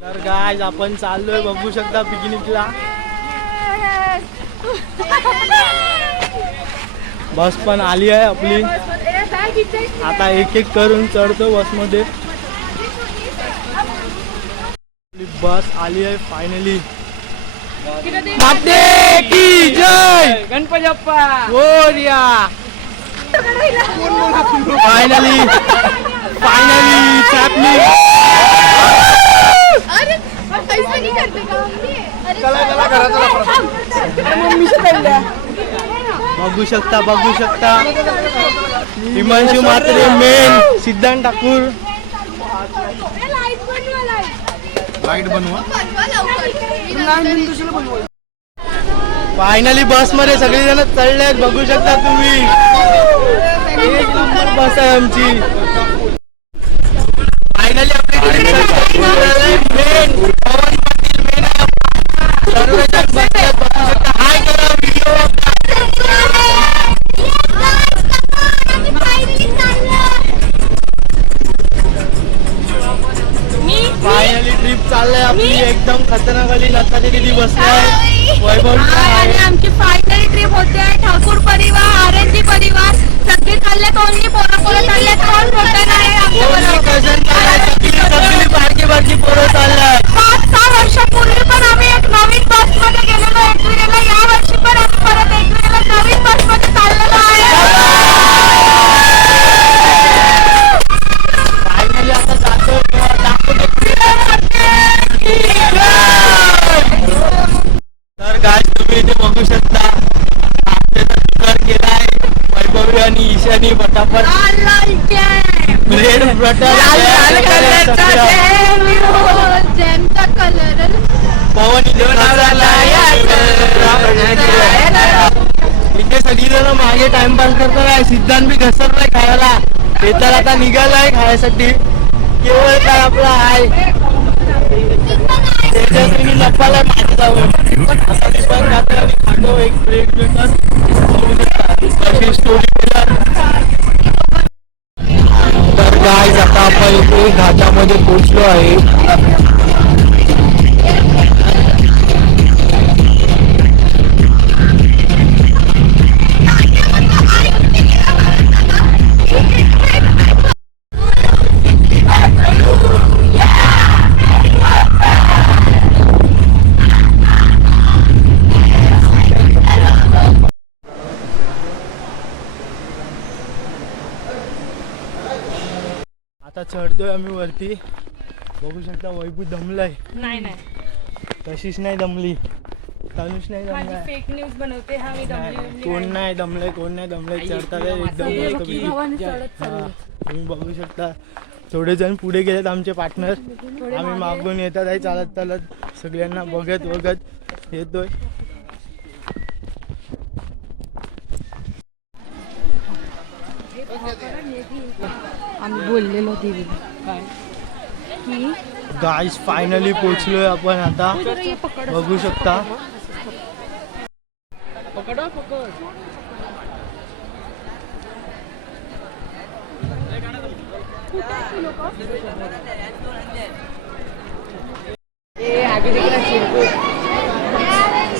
तर गाइस आपण चाललोय बघू शकता पिकनिकला. बस पण आली आहे आपली. आता एक एक करून चढतो बसमध्ये. बस आली आहे फायनली. माते की जय गणपती बाप्पा मोरया. फायनली चॅपली. बघू शकता हिमांशू म्हात्रे मेन, सिद्धांत ठाकूर. लाईट बनवा. फायनली बस मध्ये सगळे जण चढलेत बघू शकता तुम्ही. एक नंबर बस आहे आमची. फायनली आपली मेन पवन पाटील मेन सर्वजण बसलेत बघू शकता. हाय करा व्हिडिओ. फायनली ट्रिप चाललंय आपली एकदम खतरनाक वाली. नंतर किती बसलाय वैभव आणि आमची फायनल ट्रिप होते. ठाकूर परिवार, आरएनजी परिवार सगळे चालले. कोणी पोरं चालले, कोण मोठं नाही. सगळी बारकी पोरं चालल्यात. 5-6 वर्षापूर्वी पण आम्ही एक नवीन बस मध्ये गेलेलो एकविरेला. या वर्षी पण आम्ही परत एकविरेला नवीन बस मध्ये चाललेलो आहे. फायनली आता जातो. तर गाइस तुम्ही इथे बघू शकता केलाय वैभवी आणि ईशानी पटापट रेड बटर जेमचा कलर पवन इथे सगळी जण मागे टाइमपास करताय. सिद्धांत बी घसरलाय खायला. हे तर आता निघालाय खायसाठी. केवळ काय आपला आहे तेजस्वीनी लपालाय माझ्या जाऊन. आता मी पण जातो आणि खातो एक ब्रेक भेटत. कशी स्टोरी केलं. तर गाइस आता आपण इथे घाटामध्ये पोहोचलो आहे. आता चढतोय आम्ही वरती. बघू शकता वैभू दमलाय. नाही कशीच नाही दमली. तनुष नाही दमलाय. फेक न्यूज बनवते. हा मी दमली. कोण नाही दमलंय. चढतात एकदम. तुम्ही बघू शकता थोडे जण पुढे गेलेत आमचे पार्टनर. आम्ही मागून येतात आहे चालत सगळ्यांना बघत येतोय. आम्ही बोललेलो देवीला की गाइस फायनली पोहोचलोय आपण आता. बघू शकता.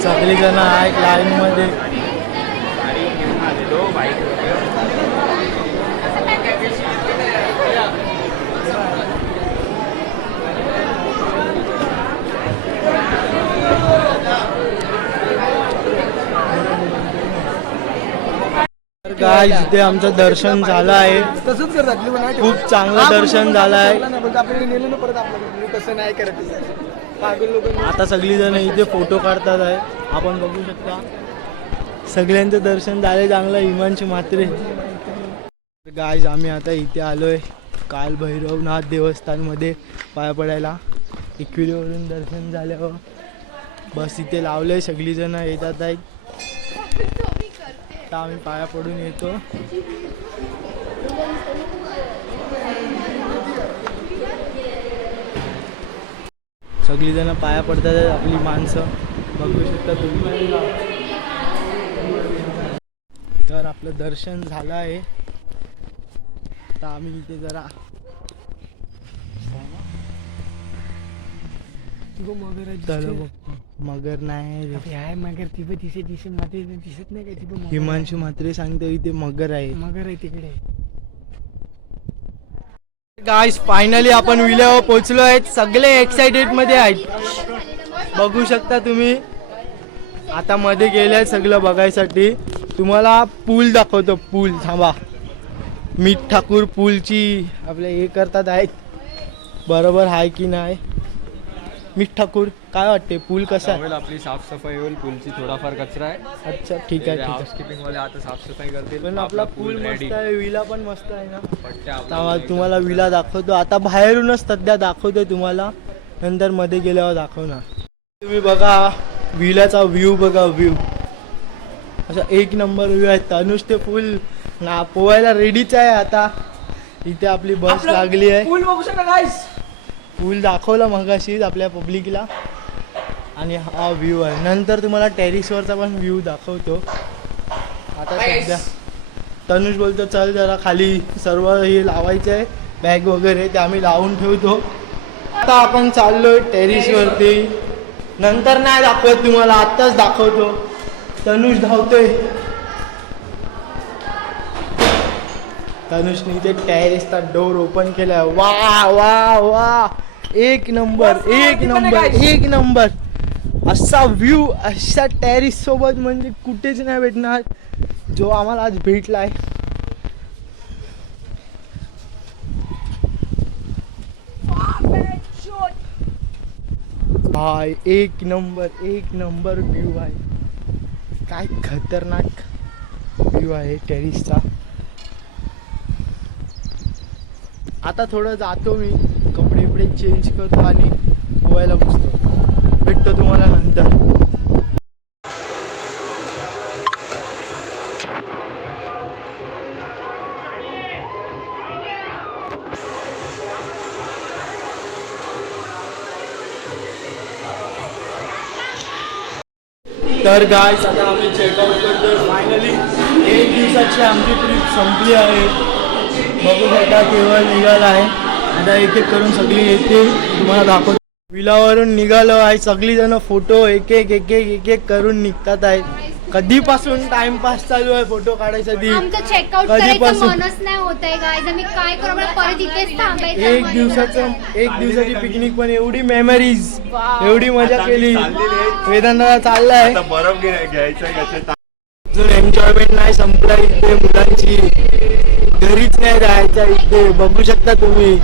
सगळी जण आहेत लाईन मध्ये. गाइस इथे आमचं दर्शन झालं आहे. खूप चांगलं दर्शन झालं आहे. आता सगळी जण इथे फोटो काढतात आहे. आपण बघू शकता सगळ्यांचं दर्शन झालंय चांगलं. हिमांशू म्हात्रे. गाइस आम्ही आता इथे आलोय काल भैरवनाथ देवस्थान मध्ये पाया पडायला. एकविरेवरून दर्शन झाल्यावर बस इथे लावलंय. सगळी जण येतात आहेत. आता आम्ही पाया पडून येतो. सगळी जण पाया पडतात आपली माणसं. बघू शकता तुम्ही. तर आपलं दर्शन झालं आहे. आता आम्ही इथे जरा चला बघतो. मगर नाही रे. आहे मगर ती पण दिसे मध्ये दिसत नाही का ती पण हिमांशू म्हात्रे सांगतो इथे मगर आहे. मगर आहे तिकडे. गाईस फायनली आपण विल्यावर पोहोचलो आहेत. सगळे एक्साइटेड मध्ये आहेत. बघू शकता तुम्ही. आता मध्ये गेले सगळं बघायसाठी. तुम्हाला पूल दाखवतो. पूल थांबा. मीठ ठाकूर पूलची आपले हे करतात आहेत. बरोबर आहे की नाही. मीठ ठाकूर काय वाटते पूल कसा आहे. आपली साफसफाई होईल. पूलची थोडाफार कचरा आहे. अच्छा ठीक आहे ठीक आहे. हाऊसकीपिंग वाले आता साफसफाई करतील. पण आपला पूल रेडी. मस्त आहे. विला पण मस्त आहे ना. पट्ट्या आता तुम्हाला विला दाखवतो. आता बाहेरूनच सध्या दाखवतो तुम्हाला. नंतर मध्ये गेल्यावर दाखवणार. तुम्ही बघा विलाचा व्ह्यू बघा. व्ह्यू असा एक नंबर व्ह्यू आहे. तनुष ते फुल ना पोहायला रेडीच आहे. आता इथे आपली बस लागली आहे. पूल बघू शकता गाईस. पूल दाखवला मगाशीच आपल्या पब्लिकला. आणि हा व्ह्यू आहे. नंतर तुम्हाला टेरिसवरचा पण व्ह्यू दाखवतो. आता सध्या तनुष बोलतो चल जरा खाली सर्व हे लावायचं आहे. बॅग वगैरे ते आम्ही लावून ठेवतो. आता आपण चाललोय टेरिसवरती. नंतर नाही दाखवत तुम्हाला. आत्ताच दाखवतो. तनुष धावतोय. तनुषने इथे टेरिसचा डोर ओपन केलाय. वा वा वा एक नंबर एक नंबर एक नंबर. असा व्ह्यू अशा टेरिस सोबत म्हणजे कुठेच नाही भेटणार जो आम्हाला आज भेटलाय. हाय एक नंबर व्ह्यू आहे. काय खतरनाक व्ह्यू आहे टेरिसचा. आता थोडं जातो मी. कपडे बिपडे चेंज करतो आणि पोहायला बसतो. भेटतो तुम्हाला नंतर. तर गाईस आता आम्ही चेकआउट करतो. फायनली 1 दिवसाची आमची ट्रिप संपली आहे. बघू शकता केवळ निघाला आहे. आता एक एक करून सगळी येतील तुम्हाला दाखवतो. विलावरून निघालो आहे. सगळी जण फोटो एक एक करून निघतात आहे. कधीपासून टाइमपास चालू आहे फोटो काढायसाठी. आमचं चेकआउट करायचं मनच नाही होत आहे गाईज. आम्ही काय करू. आम्हाला परत इथेच थांबायचं. एक दिवसाची पिकनिक पण एवढी मेमरीज एवढी मजा केली. वेदांना चाललाय बरफ घ्यायचं. अजून एन्जॉयमेंट नाही संपला इथे मुलांची. घरीच नाही राहायचं इथे. बघू शकता तुम्ही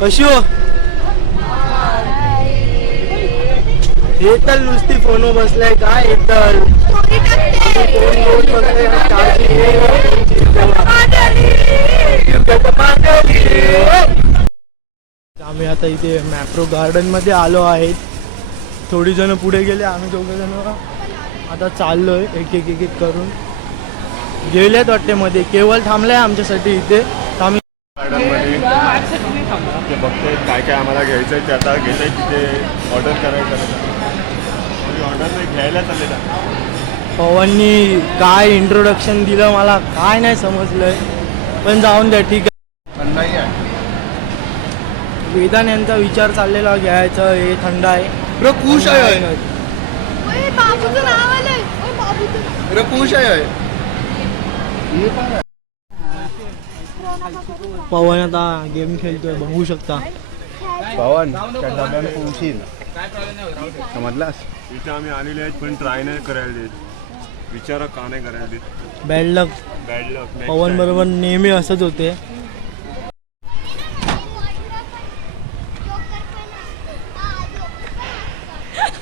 कशी हो. हे तर नुसती फोनवर बसलाय काय. हे तर आम्ही आता इथे मॅप्रो गार्डन मध्ये आलो आहे. थोडी जण पुढे गेले. आम्ही दोघं जण आता चाललोय एक एक करून. गेलेत वाटते मध्ये. केवळ थांबलाय आमच्यासाठी इथे. आम्ही बघतोय काय काय आम्हाला घ्यायचं आहे. ते आता घेत आहे. तिथे ऑर्डर करायचं. ऑर्डर नाही घ्यायला चाललेला. पवननी काय इंट्रोडक्शन दिलं मला काय नाही समजलंय. पण जाऊन द्या ठीक आहे. पण नाही आहे. वेदान यांचा विचार चाललेला घ्यायचं. हे थंड आहे. रकुश आहे. बाबूचं नाव आलंय. बाबूचं रकुश आहे. पवन आता गेम खेळतोय बघू शकता. पवन त्या डब्याने पोहशील समजलास. इथे आम्ही आलेले आहेत पण ट्राय नाही करायला देत. विचारा का नाही करायला देत. बॅड लक. बॅड लक. पवन बरोबर नेहमी असंच होते.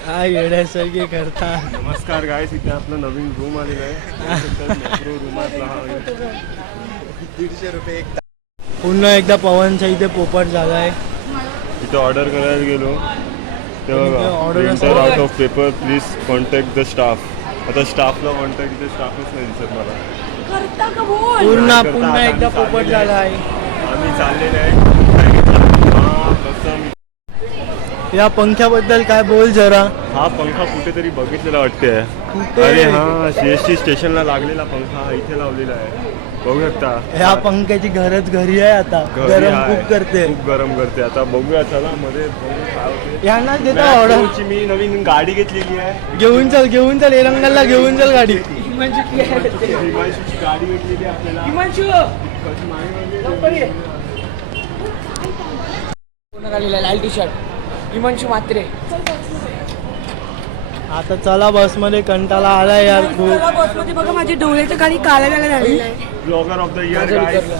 काय येण्यासारखे करता. नमस्कार गाईस. इथे आपलं नवीन रूम आलेलं आहे. मेट्रो रूम आपला हा. 150 रुपये एक. पुन्हा एकदा पवनच्या इथे पोपट झालाय. इथे ऑर्डर करायला गेलो तेव्हा order printer out of paper please contact the staff. आता स्टाफला कॉन्टॅक्ट इथे स्टाफच नाही दिसत मला. पुन्हा एकदा पोपट झालाय. आम्ही चाललेले आहे. या पंख्याबद्दल काय बोल जरा. हा पंखा कुठेतरी बघितलेला वाटते. कुठे? अरे हा CST स्टेशनला लागलेला पंखा इथे लावलेला आहे. बघू शकता ह्या पंख्याची घरच घरी आहे आता, घरी गरम आहे. खूप करते. खूप गरम करते. आता बघूया चला मध्ये बघू काय होते. यांना देता ऑर्डर. मॅक्रोची मी नवीन गाडी घेतलेली आहे. घेऊन चल एरंगलला घेऊन चल गाडी. हिमांशूची गाडी घेतलेली आहे आपल्याला. कशी मागे लाल टी शर्ट हिमांशू म्हात्रे. आता चला बसमध्ये, कंटाळा आलाय यार खूप. बसमध्ये बघा माझे डोळे तर खाली काळ्या झालेले आहे. Blogger of the year guys.